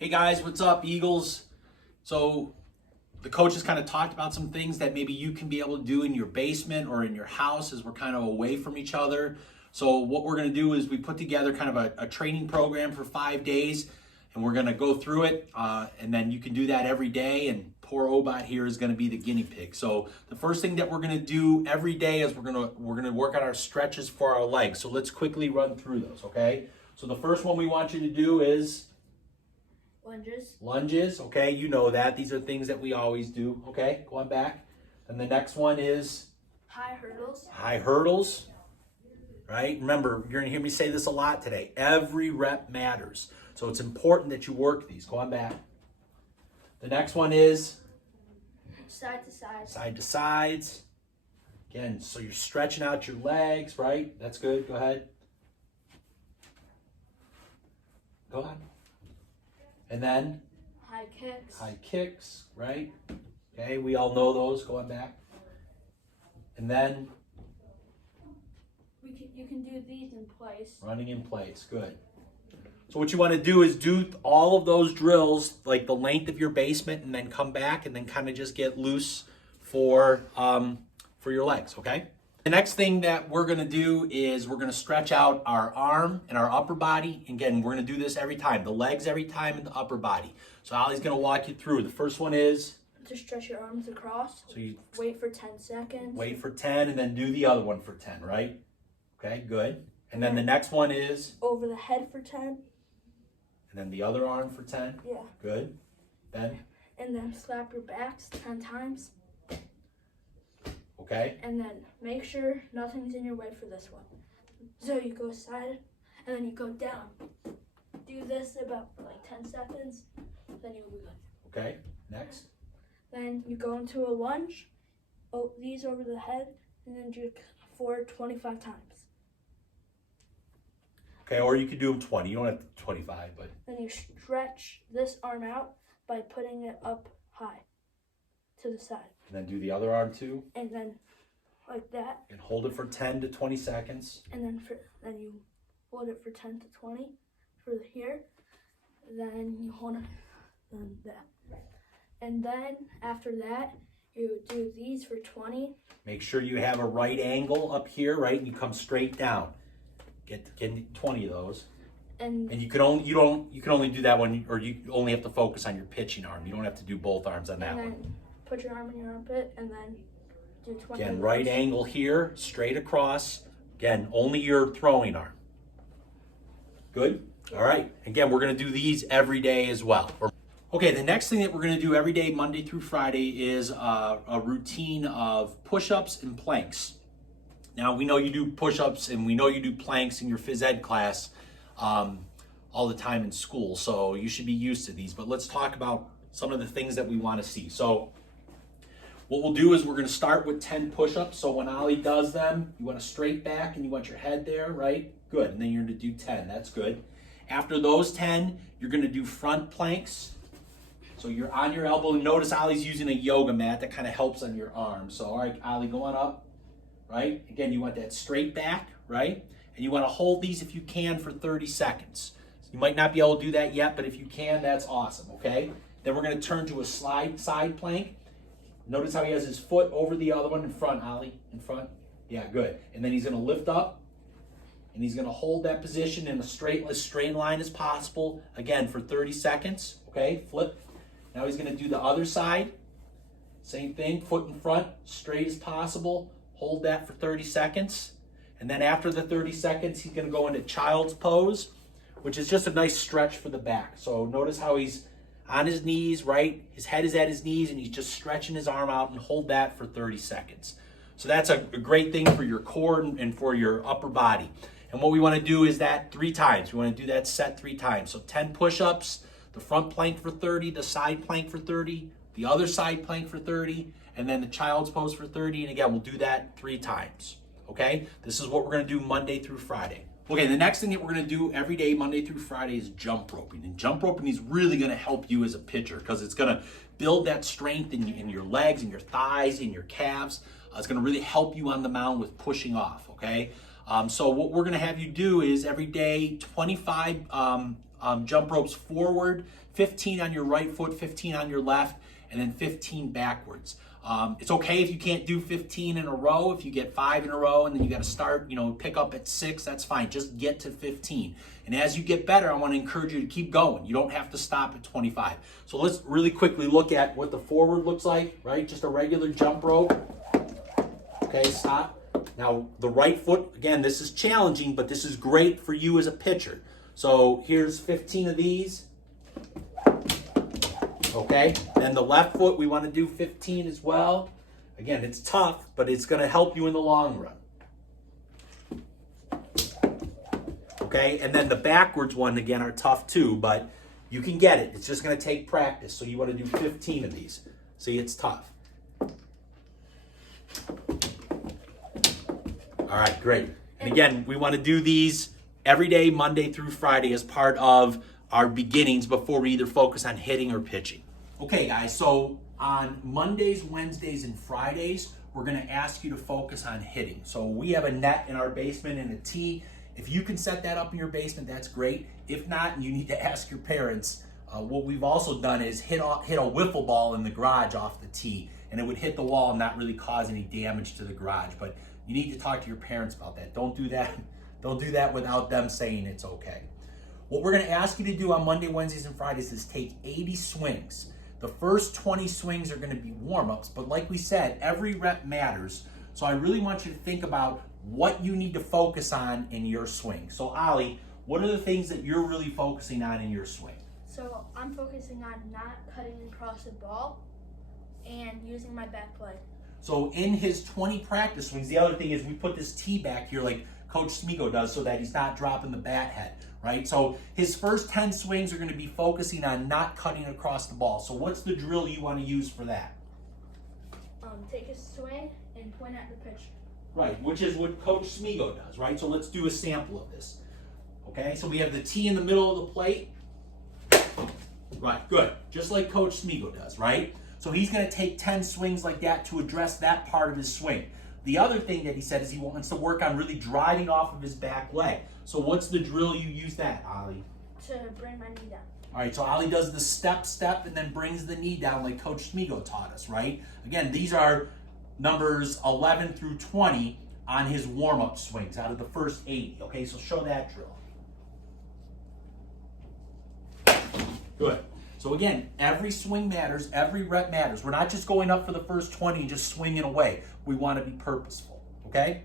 Hey guys, what's up, Eagles? So the coaches kind of talked about some things that maybe you can be able to do in your basement or in your house as we're kind of away from each other. So what we're going to do is we put together kind of a training program for 5 days, and we're going to go through it, and then you can do that every day, and poor Obot here is going to be the guinea pig. So the first thing that we're going to do every day is we're going to work on our stretches for our legs. So let's quickly run through those, okay? So the first one we want you to do is lunges, okay? You know that. These are things that we always do, okay? Go on back. And the next one is high hurdles, right? Remember, you're gonna hear me say this a lot today. Every rep matters. So it's important that you work these. Go on back. The next one is side to sides. Again, so you're stretching out your legs, right? That's good. Go ahead. Go on. And then high kicks, right? Okay, we all know those. Go on back. And then you can do these in place. Running in place, good. So what you want to do is do all of those drills, like the length of your basement, and then come back and then kind of just get loose for your legs, okay? The next thing that we're going to do is we're going to stretch out our arm and our upper body. Again, we're going to do this every time. The legs every time and the upper body. So Ali's going to walk you through. The first one is to stretch your arms across. So you wait for 10 seconds. Wait for 10 and then do the other one for 10, right? Okay, good. And then the next one is over the head for 10. And then the other arm for 10. Yeah. Good. Then? And then slap your backs 10 times. Okay. And then make sure nothing's in your way for this one. So you go side and then you go down. Do this about like 10 seconds. Then you'll be good. Okay. Next. Then you go into a lunge. These over the head. And then do 25 times. Okay, or you could do them 20. You don't have to 25, but. Then you stretch this arm out by putting it up high to the side. And then do the other arm too. And then like that. And hold it for 10 to 20 seconds. And then you hold it for 10 to 20 for here. Then you hold it and that. And then after that, you do these for 20. Make sure you have a right angle up here, right? And you come straight down. Get 20 of those. And you can only do that one, or you only have to focus on your pitching arm. You don't have to do both arms on that and then one. Put your arm in your armpit and then do 20. Again, right angle here, straight across. Again, only your throwing arm. Good? All right. Again, we're going to do these every day as well. Okay, the next thing that we're going to do every day, Monday through Friday, is a routine of push-ups and planks. Now, we know you do push-ups and we know you do planks in your phys ed class all the time in school, so you should be used to these. But let's talk about some of the things that we want to see. So what we'll do is we're going to start with 10 push-ups. So when Ali does them, you want a straight back and you want your head there, right? Good. And then you're going to do 10. That's good. After those 10, you're going to do front planks. So you're on your elbow. Notice Ali's using a yoga mat that kind of helps on your arms. So all right, Ali, go on up, right? Again, you want that straight back, right? And you want to hold these if you can for 30 seconds. You might not be able to do that yet, but if you can, that's awesome, okay? Then we're going to turn to a side plank. Notice how he has his foot over the other one in front, Ali, in front. Yeah, good. And then he's going to lift up, and he's going to hold that position in as straight line as possible, again, for 30 seconds, okay? Flip. Now he's going to do the other side. Same thing, foot in front, straight as possible. Hold that for 30 seconds. And then after the 30 seconds, he's going to go into child's pose, which is just a nice stretch for the back. So notice how he's on his knees, right? His head is at his knees, and he's just stretching his arm out, and hold that for 30 seconds. So that's a great thing for your core and for your upper body. And what we want to do is that 3 times. We want to do that set 3 times. So 10 push-ups, the front plank for 30, the side plank for 30, the other side plank for 30, and then the child's pose for 30. And again, we'll do that 3 times. Okay? This is what we're going to do Monday through Friday. Okay, the next thing that we're going to do every day, Monday through Friday, is jump roping. And jump roping is really going to help you as a pitcher because it's going to build that strength in your legs, in your thighs, in your calves. It's going to really help you on the mound with pushing off, okay? So what we're going to have you do is every day 25 jump ropes forward, 15 on your right foot, 15 on your left, and then 15 backwards. It's okay if you can't do 15 in a row. If you get 5 in a row and then you got to start, pick up at 6, that's fine. Just get to 15. And as you get better, I want to encourage you to keep going. You don't have to stop at 25. So let's really quickly look at what the forward looks like, right? Just a regular jump rope. Okay, stop. Now, the right foot, again, this is challenging, but this is great for you as a pitcher. So here's 15 of these. Okay, then the left foot, we want to do 15 as well. Again, it's tough, but it's going to help you in the long run. Okay, and then the backwards one, again, are tough too, but you can get it. It's just going to take practice. So you want to do 15 of these. See, it's tough. All right, great. And again, we want to do these every day, Monday through Friday, as part of our beginnings before we either focus on hitting or pitching. Okay, guys, so on Mondays, Wednesdays, and Fridays, we're going to ask you to focus on hitting. So we have a net in our basement and a tee. If you can set that up in your basement, that's great. If not, you need to ask your parents. What we've also done is hit a wiffle ball in the garage off the tee, and it would hit the wall and not really cause any damage to the garage. But you need to talk to your parents about that. Don't do that. Don't do that without them saying it's okay. What we're going to ask you to do on Monday, Wednesdays, and Fridays is take 80 swings. The first 20 swings are going to be warm-ups, but like we said, every rep matters. So I really want you to think about what you need to focus on in your swing. So Ali, what are the things that you're really focusing on in your swing? So I'm focusing on not cutting across the ball and using my back leg. So in his 20 practice swings, the other thing is we put this tee back here like Coach Smigo does so that he's not dropping the bat head, right? So his first 10 swings are going to be focusing on not cutting across the ball. So what's the drill you want to use for that? Take a swing and point at the pitch. Right, which is what Coach Smigo does, right? So let's do a sample of this. Okay, so we have the tee in the middle of the plate. Right, good. Just like Coach Smigo does, right? So he's going to take 10 swings like that to address that part of his swing. The other thing that he said is he wants to work on really driving off of his back leg. So what's the drill you use that, Ali? To bring my knee down. All right, so Ali does the step, and then brings the knee down like Coach Smigo taught us, right? Again, these are numbers 11 through 20 on his warm-up swings out of the first 80. Okay, so show that drill. Good. So again, every swing matters, every rep matters. We're not just going up for the first 20 and just swinging away. We want to be purposeful, okay?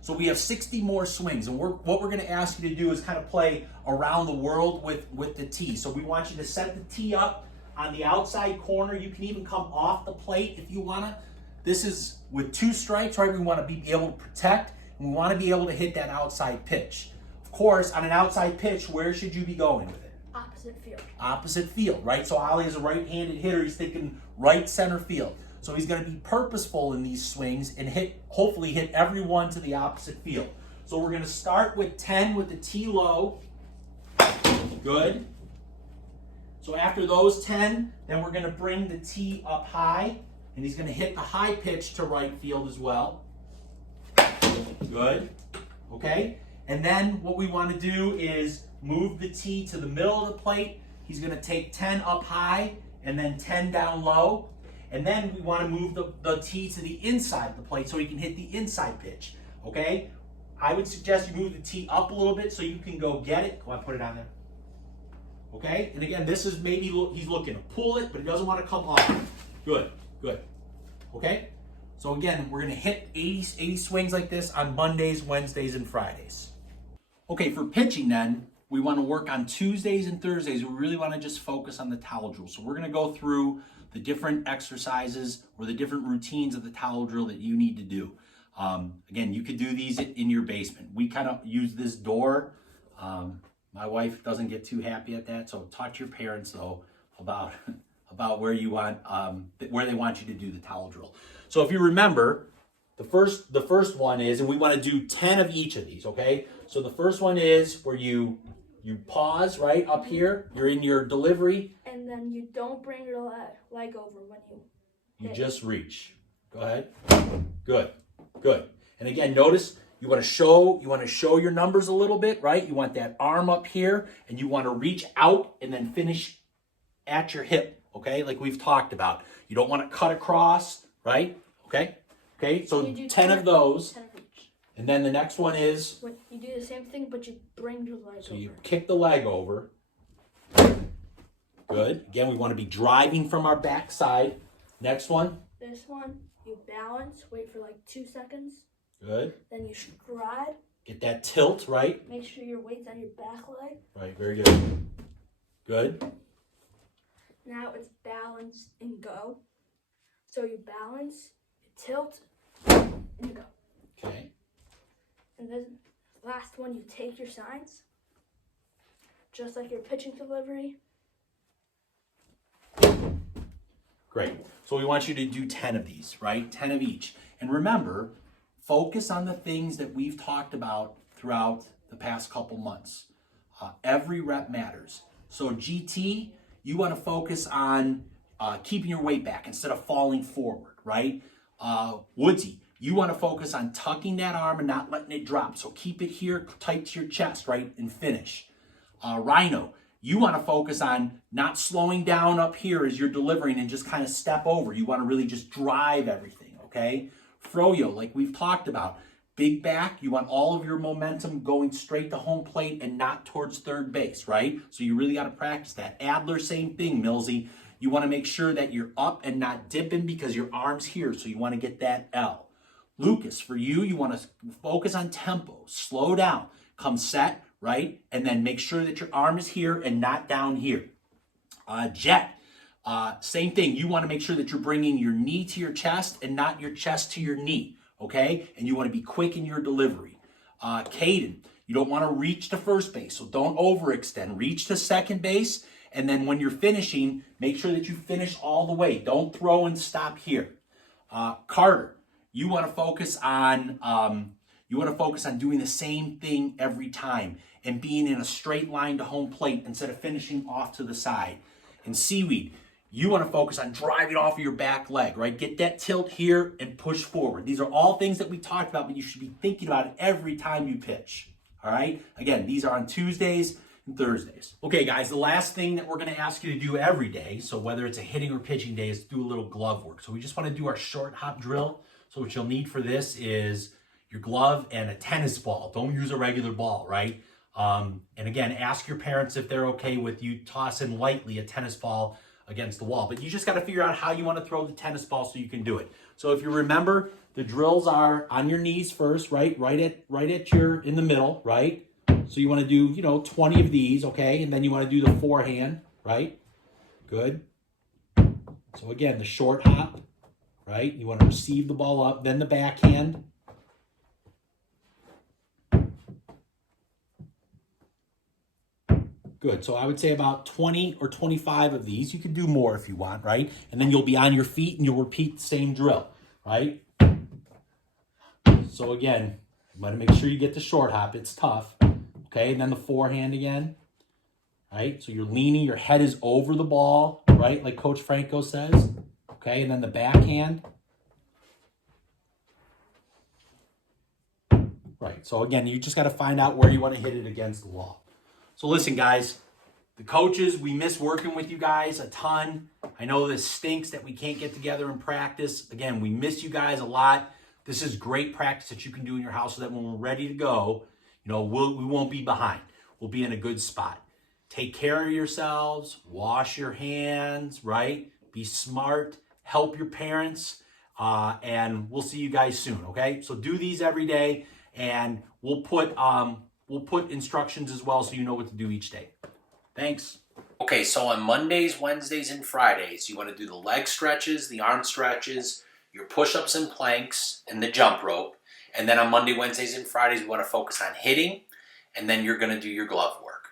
So we have 60 more swings, and what we're going to ask you to do is kind of play around the world with the tee. So we want you to set the tee up on the outside corner. You can even come off the plate if you want to. This is with 2 strikes, right? We want to be able to protect, and we want to be able to hit that outside pitch. Of course, on an outside pitch, where should you be going with it? Opposite field. Opposite field, right? So Ali is a right-handed hitter. He's thinking right center field. So he's going to be purposeful in these swings and hopefully hit every one to the opposite field. So we're going to start with 10 with the tee low. Good. So after those 10, then we're going to bring the tee up high, and he's going to hit the high pitch to right field as well. Good. Okay. And then what we want to do is move the tee to the middle of the plate. He's going to take 10 up high and then 10 down low. And then we want to move the tee to the inside of the plate so he can hit the inside pitch. Okay? I would suggest you move the tee up a little bit so you can go get it. Go on, put it on there. Okay? And again, this is maybe he's looking to pull it, but he doesn't want to come off. Good, good. Okay? So again, we're going to hit 80 swings like this on Mondays, Wednesdays, and Fridays. Okay, for pitching then, we want to work on Tuesdays and Thursdays. We really want to just focus on the towel drill. So we're going to go through the different exercises or the different routines of the towel drill that you need to do. Again, you could do these in your basement. We kind of use this door. My wife doesn't get too happy at that, so talk to your parents though about where you want where they want you to do the towel drill. So if you remember, the first one is, and we want to do 10 of each of these. Okay, so the first one is where you pause right up here. You're in your delivery. And then you don't bring your leg over when you just reach. Go ahead. Good. Good. And again, notice You want to show your numbers a little bit, right? You want that arm up here, and you want to reach out and then finish at your hip, okay? Like we've talked about. You don't want to cut across, right? Okay? Okay, so You do 10 of those. 10 of each. And then the next one is, You do the same thing, but you bring your leg so over. you kick the leg over. Good. Again, we want to be driving from our back side. Next one. This one, you balance, wait for like 2 seconds. Good. Then you stride. Get that tilt, right? Make sure your weight's on your back leg. Right, very good. Good. Now it's balance and go. So you balance, you tilt, and you go. Okay. And then last one, you take your signs. Just like your pitching delivery. Great. So we want you to do 10 of these, right? 10 of each. And remember, focus on the things that we've talked about throughout the past couple months. Every rep matters. So GT, you want to focus on keeping your weight back instead of falling forward, right? Woodsy, you want to focus on tucking that arm and not letting it drop. So keep it here tight to your chest, right? And finish. Rhino, you want to focus on not slowing down up here as you're delivering and just kind of step over. You want to really just drive everything, okay? Froyo, like we've talked about, big back, you want all of your momentum going straight to home plate and not towards third base, right? So you really got to practice that. Adler, same thing, Millsy. You want to make sure that you're up and not dipping because your arm's here, so you want to get that L. Lucas, for you, you want to focus on tempo, slow down, come set, right? And then make sure that your arm is here and not down here. Jet, same thing. You want to make sure that you're bringing your knee to your chest and not your chest to your knee, okay? And you want to be quick in your delivery. Caden, you don't want to reach to first base, so don't overextend. Reach to second base, and then when you're finishing, make sure that you finish all the way. Don't throw and stop here. Carter, you want to focus on doing the same thing every time and being in a straight line to home plate instead of finishing off to the side. And Seaweed, you want to focus on driving off of your back leg, right? Get that tilt here and push forward. These are all things that we talked about, but you should be thinking about it every time you pitch, all right? Again, these are on Tuesdays and Thursdays. Okay, guys, the last thing that we're going to ask you to do every day, so whether it's a hitting or pitching day, is do a little glove work. So we just want to do our short hop drill. So what you'll need for this is your glove and a tennis ball. Don't use a regular ball, right? And again, ask your parents if they're okay with you tossing lightly a tennis ball against the wall. But you just got to figure out how you want to throw the tennis ball so you can do it. So if you remember, the drills are on your knees first, right? Right at your, in the middle, right? So you want to do, 20 of these, okay? And then you want to do the forehand, right? Good. So again, the short hop, right? You want to receive the ball up, then the backhand. Good. So I would say about 20 or 25 of these. You can do more if you want, right? And then you'll be on your feet and you'll repeat the same drill, right? So again, you want to make sure you get the short hop. It's tough. Okay, and then the forehand again, right? So you're leaning, your head is over the ball, right? Like Coach Franco says. Okay, and then the backhand. Right, so again, you just got to find out where you want to hit it against the wall. So listen, guys, the coaches, we miss working with you guys a ton. I know this stinks that we can't get together and practice. Again, we miss you guys a lot. This is great practice that you can do in your house so that when we're ready to go, we won't be behind. We'll be in a good spot. Take care of yourselves. Wash your hands, right? Be smart. Help your parents. And we'll see you guys soon, okay? So do these every day, and we'll put instructions as well so you know what to do each day. Thanks. Okay, so on Mondays, Wednesdays, and Fridays, you want to do the leg stretches, the arm stretches, your push-ups and planks, and the jump rope. And then on Monday, Wednesdays, and Fridays, we want to focus on hitting, and then you're going to do your glove work.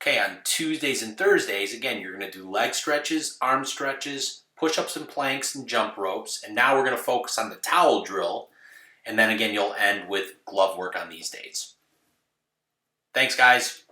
Okay, on Tuesdays and Thursdays, again, you're going to do leg stretches, arm stretches, push-ups and planks, and jump ropes. And now we're going to focus on the towel drill, and then again, you'll end with glove work on these days. Thanks, guys.